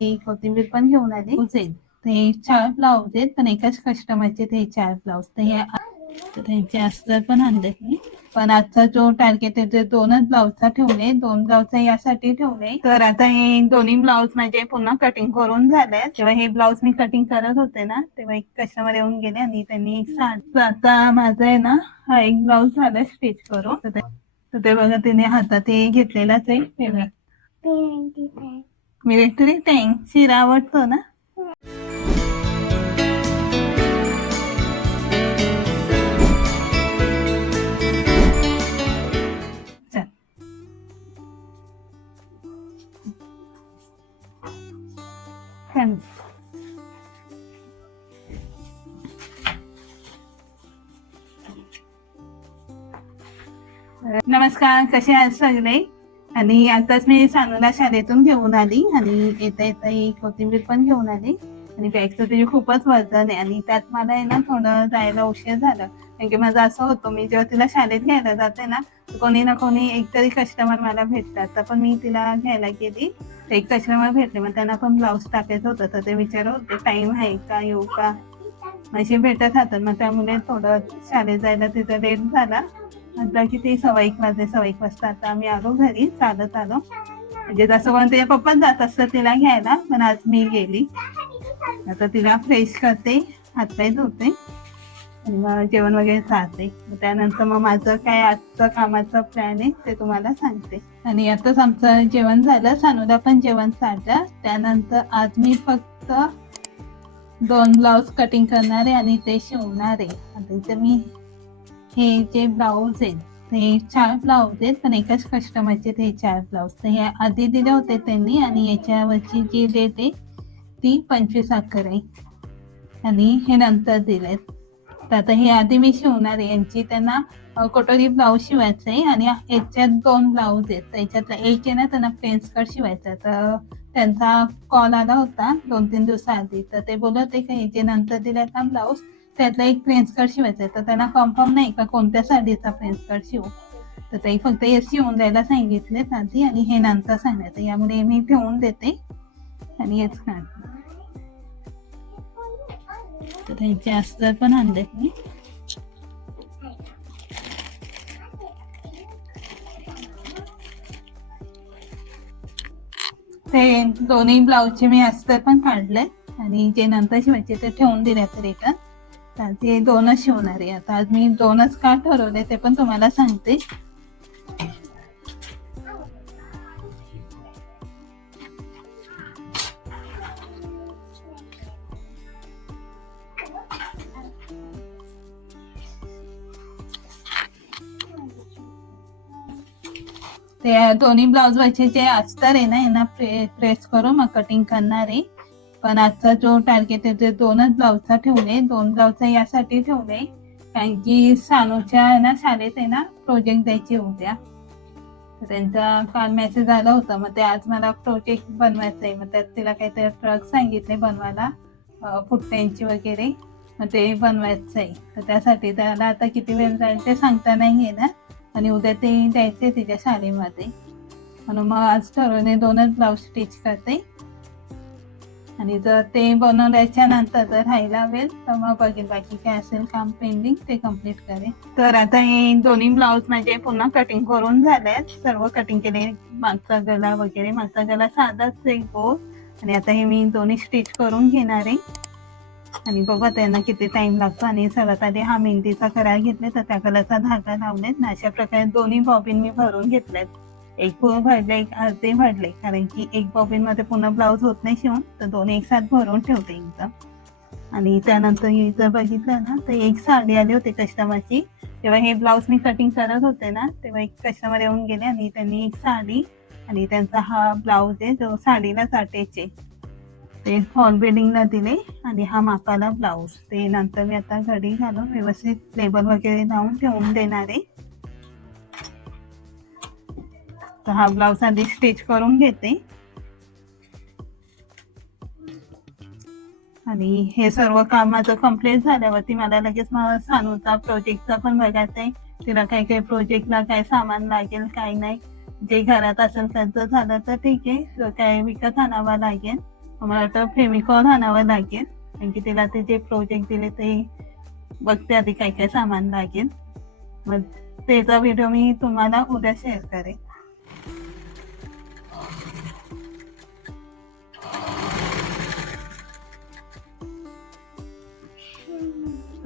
ती कोथिंबीर पण घेऊन आली. उचेल ते चार ब्लाऊज आहेत पण एकाच कस्टमरचे ते चार तर हे तर त्यांचे अस्तर पण आणलेत मी. पण आजचा जो टार्गेट आहे ते दोनच ब्लाऊजचा ठेवले. दोन ब्लाऊजचा यासाठी ठेवले. तर आता हे दोन्ही ब्लाऊज म्हणजे पुन्हा कटिंग करून झाले. तेव्हा हे ब्लाऊज मी कटिंग करत होते ना तेव्हा एक कस्टमर येऊन गेले आणि त्यांनी एक आता माझं आहे ना हा एक ब्लाऊज झाला स्टिच करू तर ते- ते बघा तिने हातात हे घेतलेलाच आहे. ते. मिलिटरी टँक शिरा आवडतो ना नमस्कार कसे आहात सगळे आणि आताच मी सानूला शाळेतून घेऊन आली आणि येता येता ही कोथिंबीर पण घेऊन आली. आणि बॅगचं तिची खूपच वजन आहे आणि त्यात मला आहे ना थोडं जायला उशीर झालं. कारण की माझं असं होतं मी जेव्हा तिला शाळेत घ्यायला जाते ना कोणी ना कोणी एकतरी कस्टमर मला भेटतात. तर पण मी तिला घ्यायला गेली. तर एक कस्टमर भेटले. मग त्यांना पण ब्लाऊज टाकायचं होतं. तर ते विचारत होते टाइम आहे का? येऊ का? असे भेटत राहतात. मग त्यामुळे थोडं शाळेत जायला तिथं लेट झाला. म्हटलं की ते सवाईक एक वाजले एक वाजता आता आम्ही आलो घरी चालत आलो. म्हणजे जसं म्हणते पप्पा पप्पाच जात असतं तिला घ्यायला पण आज मी गेली. आता तिला फ्रेश करते हातपाय धुते आणि मग जेवण वगैरे चालते. त्यानंतर मग माझं काय आजचं कामाचं प्लॅन आहे ते तुम्हाला सांगते. आणि आताच आमचं जेवण झालं सानूला पण जेवण चाललं त्यानंतर आज मी फक्त दोन ब्लाऊज कटिंग करणार आहे आणि ते शिवणार आहे. आता इथं मी हे जे ब्लाऊज आहेत ते चार ब्लाऊज आहेत पण एकाच कस्टमरचे ते चार ब्लाऊज तर हे आधी दिले होते त्यांनी आणि याच्यावरची जी रेट आहे ती पंचवीस अकरा आहे. आणि हे नंतर दिलेत. तर आता हे आधी मी शिवणार आहे. यांची त्यांना अ, कटोरी ब्लाऊज शिवायचं आहे आणि याच्यात दोन ब्लाऊज आहेत. तर याच्यातला एक आहे ना त्यांना प्लेन स्कर्ट शिवायचा तर त्यांचा कॉल आला होता दोन तीन दिवसाआधी. तर ते बोलत होते की हे जे नंतर दिलेत ना ब्लाऊज त्यातला एक प्लेन कट शिवायचा आहे. तर त्यांना कन्फर्म नाही का कोणत्या साडीचा प्लेन कट शिवू? तर ते फक्त हे शिवून द्यायला सांगितले आधी आणि हे नंतर सांगायचं यामुळे मी ठेवून देते आणि हेच काढते तर त्यांचे अस्तर पण आणलेत मी ते दोन्ही ब्लाऊजचे मी अस्तर पण काढले आणि जे नंतर शिवायचे ते ठेवून दिले तर रिटर्न आता ते दोनच शिवणार आहे आता आज मी दोनच का ठरवले ते पण तुम्हाला सांगते. ते दोन्ही ब्लाऊज वरचे जे अस्तर आहे ना यांना प्रे प्रेस करून मग कटिंग करणार आहे. पण आजचा जो टार्गेट आहे ते दोनच ब्लाऊजचा ठेवले. दोन ब्लाऊजचा यासाठी ठेवले. कारण की सानूच्या आहे ना शाळेत आहे ना प्रोजेक्ट द्यायचे उद्या. त्यांचा काल मेसेज आला होता. मग ते आज मला प्रोजेक्ट बनवायचा आहे मग त्यात तिला काहीतरी ट्रक सांगितले बनवायला. फुटण्यांची वगैरे. मग ते बनवायचं आहे तर त्यासाठी त्याला आता किती वेळ जाईल ते सांगता नाही येणार. आणि उद्या ते द्यायचे तिच्या शाळेमध्ये. म्हणून मग आज ठरवणे दोनच ब्लाऊज स्टिच करते. आणि जर ते बनवल्याच्या नंतर जर राहायला हवेल तर मग बघेल बाकी काय असेल काम पेंडिंग ते कंप्लीट करेल तर आता हे दोन्ही ब्लाऊज म्हणजे पुन्हा कटिंग करून झाले सर्व कटिंग केले मागचा गला वगैरे. मागचा गला साधाच एक गोल आणि आता हे मी दोन्ही स्टिच करून घेणार आहे. आणि बघा त्यांना किती टाइम लागतो. आणि सर्वात आधी हा मेहंदीचा करार घेतले तर त्या कलरचा धागा लावलेत. ना अशा प्रकारे दोन्ही बॉबीन मी भरून घेतल्यात एक पूर्ण भरले एक अर्धे भरले कारण की एक बॉबिनमध्ये पुन्हा ब्लाऊज होत नाही शिवून तर दोन एक साथ भरून ठेवते एकदम आणि त्यानंतर मी जर बघितलं ना तर एक साडी आली होती कस्टमरची. तेव्हा हे ब्लाऊज मी कटिंग करत होते ना तेव्हा एक कस्टमर येऊन गेले आणि त्यांनी एक साडी आणि त्यांचा हा ब्लाऊज आहे जो साडीला साठेचे ते फॉल बिल्डिंगला दिले आणि हा मापाला ब्लाऊज ते नंतर मी आता घडी घालून व्यवस्थित लेबल वगैरे लावून ठेवून देणार आहे. तर हा ब्लाऊज आधी स्टिच करून घेते. आणि हे सर्व काम माझं कंप्लीट झाल्यावरती मला लगेच मला सानूचा प्रोजेक्टचा पण बघायचं आहे तिला काय काय प्रोजेक्टला काय सामान लागेल काय नाही. जे घरात असेल त्यांचं झालं तर ठीक आहे. काय विकत आणावं लागेल. मला वाटतं फेमिकॉल आणावं लागेल. कारण की तिला ते जे प्रोजेक्ट दिले ते बघते आधी काय काय सामान लागेल. मग त्याचा व्हिडिओ मी तुम्हाला उद्या शेअर करेन.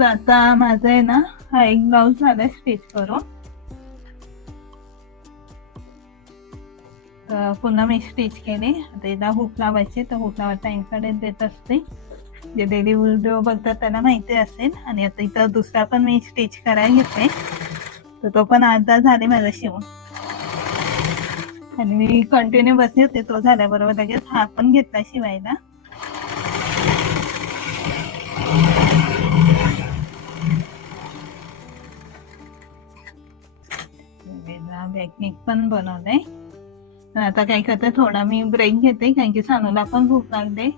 तर आता माझं आहे ना हा एक ब्लाऊज झाला स्टिच करून. पुन्हा मी स्टिच केले. आता याला हुक लावायची तर हुक लावायचा टाईमकडे देत असते. जे डेली व्हिडिओ बघतात त्यांना माहिती असेल. आणि आता इथं दुसरा पण मी स्टिच करायला घेते. तर तो पण अर्धा झाले माझा शिवून. आणि मी कंटिन्यू बसले होते तो झाल्याबरोबर लगेच हा पण घेतला शिवायला. टेक्निक पण बनवलंय. तर आता काय करते थोडा मी ब्रेक घेते कारण की सानूला पण भूक लागते.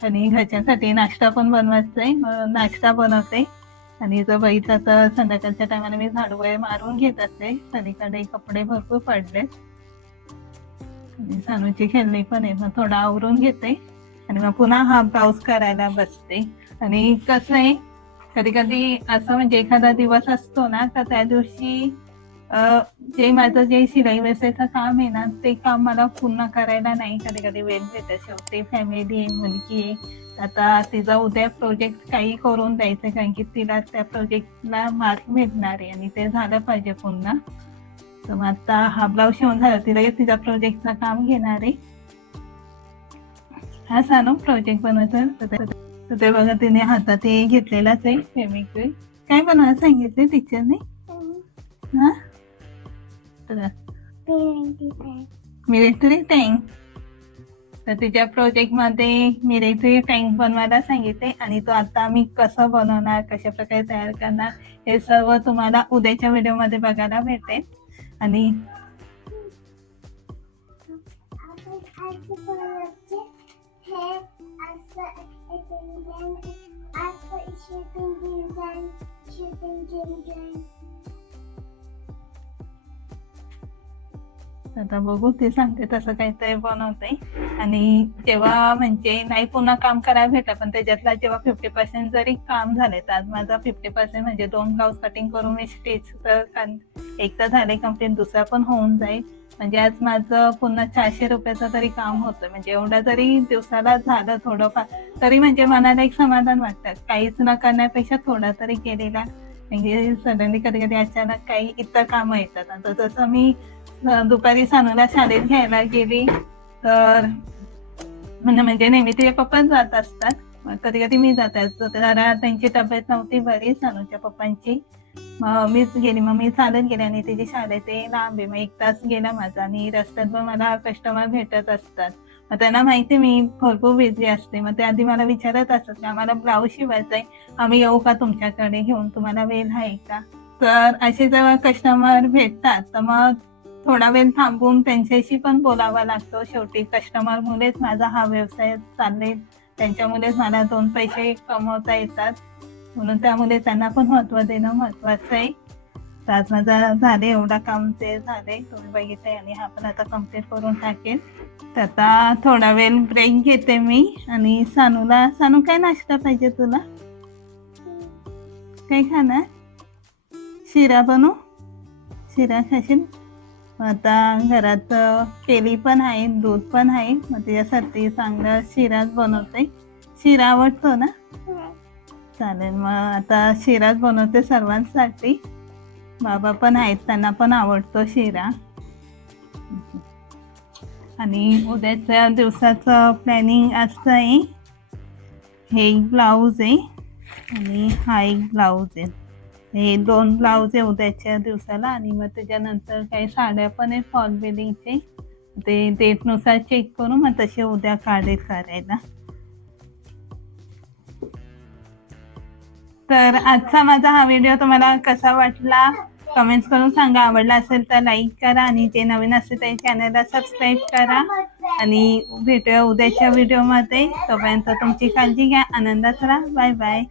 आणि घरच्यासाठी नाश्ता पण बनवायचा आहे मग नाश्ता बनवते. आणि जर बघितलं तर संध्याकाळच्या टायमाला मी झाडू वगैरे मारून घेत असते. सगळीकडे कपडे भरपूर पडले आणि सानूची खेळणी पण आहे मग थोडा आवरून घेते. आणि मग पुन्हा हा ब्राउज करायला बसते. आणि कसं आहे कधी कधी असं म्हणजे एखादा दिवस असतो ना तर त्या दिवशी जे माझं जे शिलाई व्यवसायाचं काम आहे ना ते काम मला पूर्ण करायला नाही. कधी कधी वेळ भेटत शेवटी फॅमिली आहे मुलगी आहे. आता तिचा उद्या प्रोजेक्ट काही करून द्यायचं कारण की तिला त्या प्रोजेक्टला मार्क भेटणार आहे आणि ते झालं पाहिजे पुन्हा तर मग आता हा ब्लाऊज शिवून झाला तिला तिचा प्रोजेक्टचं काम घेणार आहे. हा सानू प्रोजेक्ट बनवायचा तर ते- बघा तिने हातात हे घेतलेलाच आहे फेमिक्विक. काय बनवायला सांगितले टीचरने हा? तर मिलिटरी टँक तर तिच्या प्रोजेक्टमध्ये मिलिटरी टँक बनवायला सांगितले आणि तो आता मी कसं बनवणार कशा प्रकारे तयार करणार हे सर्व तुम्हाला उद्याच्या व्हिडिओमध्ये बघायला भेटेल आणि आता बघू ते सांगते तसं काहीतरी बनवते. आणि जेव्हा म्हणजे नाही पुन्हा काम करायला भेटलं पण त्याच्यातला जेव्हा फिफ्टी पर्सेंट जरी काम झाले तर आज माझा फिफ्टी पर्सेंट म्हणजे दोन ब्लाऊज कटिंग करून मी स्टिच तर एक तर झाले कंप्लीट दुसरा पण होऊन जाईल. म्हणजे आज माझं पुन्हा चारशे रुपयाचं तरी काम होतं. म्हणजे एवढं जरी दिवसाला झालं थोडंफार तरी म्हणजे मनाला एक समाधान वाटतं. काहीच न करण्यापेक्षा थोडा तरी केलेला म्हणजे सडनली कधी कधी अचानक काही इतर कामं येतात. आता जसं मी दुपारी सानूला शाळेत घ्यायला गेली. तर म्हणजे म्हणजे नेहमी ते पप्पा जात असतात. कधी कधी मी जात असतो. जरा त्यांची तब्येत नव्हती बरी सानूच्या पप्पांची. मग मीच गेली. मग मी चालत गेले आणि तिची शाळेत लांब आहे. मग एक तास गेला माझा आणि रस्त्यात पण मला कस्टमर भेटत असतात. मग त्यांना माहिती मी भरपूर बिझी असते. मग ते आधी मला विचारत असत की आम्हाला ब्लाऊज शिवायचा आहे आम्ही येऊ का तुमच्याकडे घेऊन? तुम्हाला वेळ आहे का? तर असे जेव्हा कस्टमर भेटतात तर मग थोडा वेळ थांबून त्यांच्याशी पण बोलावा लागतो. शेवटी कस्टमर मुलेच माझा हा व्यवसाय चालले. त्यांच्यामुळेच मला दोन पैसे कमवता येतात. म्हणून त्यामुळे त्यांना पण महत्त्व देणं महत्वाचं आहे. तर आज माझा झाले एवढा काम ते झाले. तुम्ही बघितले आणि हा पण आता कंप्लीट करून टाकेल. तर आता थोडा वेळ ब्रेक घेते मी आणि सानूला सानू काय नाश्ता पाहिजे तुला? काय खाणार? शिरा बनवू शिरा खाशील? मग आता घरात केली पण आहे दूध पण आहे. मग त्याच्यासाठी चांगला शिराच बनवते. शिरा आवडतो ना? चालेल मग आता शिराच बनवते सर्वांसाठी. बाबा पण आहेत त्यांना पण आवडतो शिरा. आणि उद्याच्या दिवसाचं प्लॅनिंग असं आहे. हे एक ब्लाऊज आहे आणि हा एक ब्लाऊज आहे. हे दोन ब्लाऊज आहे उद्याच्या दिवसाला आणि मग त्याच्यानंतर काही साड्या पण आहेत फॉल बिलिंगचे ते डेटनुसार चेक करू मग तसे उद्या काढेल करायला. तर आजचा माझा हा व्हिडिओ तुम्हाला कसा वाटला? कमेंट्स करून सांगा. आवडला असेल तर लाईक करा आणि जे नवीन असेल ते चॅनलला सबस्क्राईब करा. आणि भेटूया उद्याच्या व्हिडिओमध्ये तोपर्यंत तुमची काळजी घ्या. आनंदात राहा. Bye bye